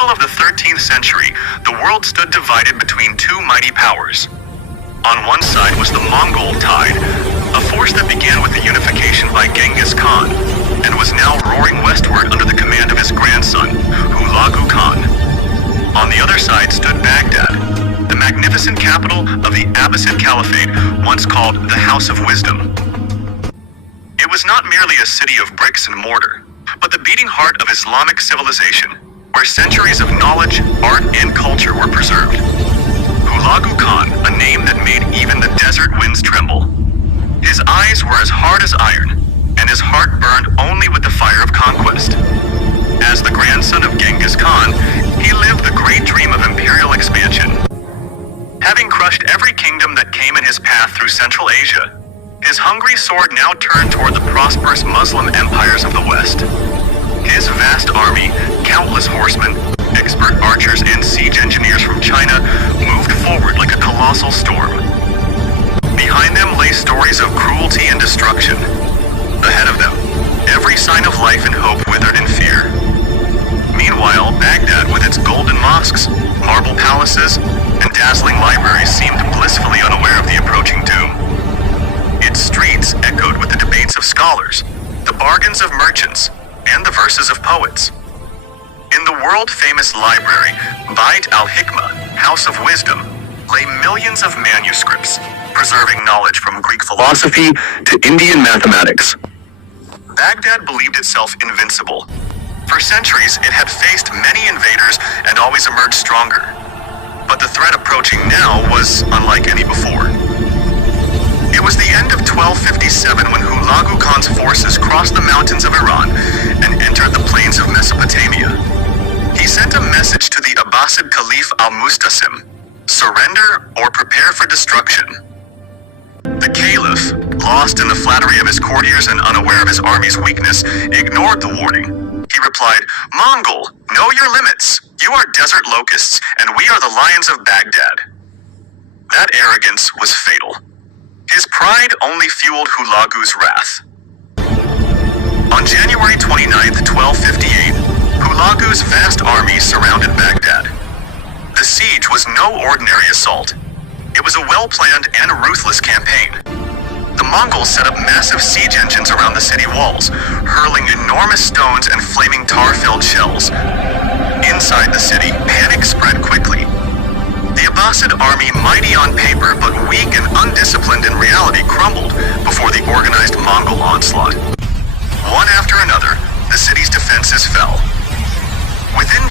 middle of the 13th century, the world stood divided between two mighty powers. On one side was the Mongol tide, a force that began with the unification by Genghis Khan, and was now roaring westward under the command of his grandson, Hulagu Khan. On the other side stood Baghdad, the magnificent capital of the Abbasid Caliphate, once called the House of Wisdom. It was not merely a city of bricks and mortar, but the beating heart of Islamic civilization, where centuries of knowledge, art, and culture were preserved. Hulagu Khan, a name that made even the desert winds tremble. His eyes were as hard as iron, and his heart burned only with the fire of conquest. As the grandson of Genghis Khan, he lived the great dream of imperial expansion. Having crushed every kingdom that came in his path through Central Asia, his hungry sword now turned toward the prosperous Muslim empires of the West. His vast army, countless horsemen, expert archers, and siege engineers from China moved forward like a colossal storm. Behind them lay stories of cruelty and destruction. Ahead of them, every sign of life and hope withered in fear. Meanwhile, Baghdad, with its golden mosques, marble palaces, and dazzling libraries, seemed blissfully unaware of the approaching doom. Its streets echoed with the debates of scholars, the bargains of merchants, and the verses of poets. In the world-famous library, Bait al-Hikmah, House of Wisdom, lay millions of manuscripts, preserving knowledge from Greek philosophy to Indian mathematics. Baghdad believed itself invincible. For centuries, it had faced many invaders and always emerged stronger. But the threat approaching now was unlike any before. It was the end of 1257 when Hulagu Khan's forces crossed the mountains of Iran and entered the plains of Mesopotamia. He sent a message to the Abbasid Caliph al-Mustasim: surrender or prepare for destruction. The Caliph, lost in the flattery of his courtiers and unaware of his army's weakness, ignored the warning. He replied, "Mongol, know your limits. You are desert locusts, and we are the lions of Baghdad." That arrogance was fatal. His pride only fueled Hulagu's wrath. On January 29, 1258, Hulagu's vast army surrounded Baghdad. The siege was no ordinary assault. It was a well-planned and ruthless campaign. The Mongols set up massive siege engines around the city walls, hurling enormous stones and flaming tar-filled shells. Inside the city, panic spread quickly. The Abbasid army, mighty on paper but weak and undisciplined in reality, crumbled before the organized Mongol onslaught. One after another, the city's defenses fell. Within